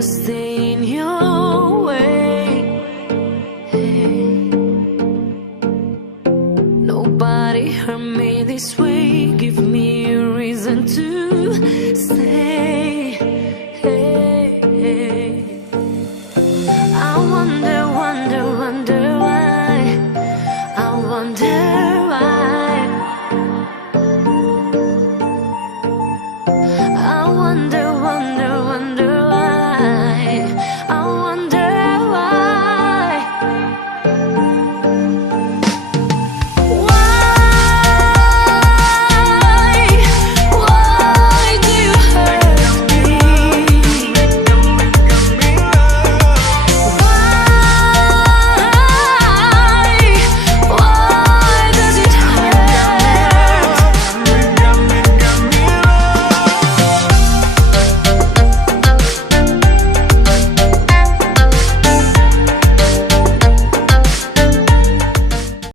never stay in your way. Nobody hurt me this way. Give me a reason to stay. I wonder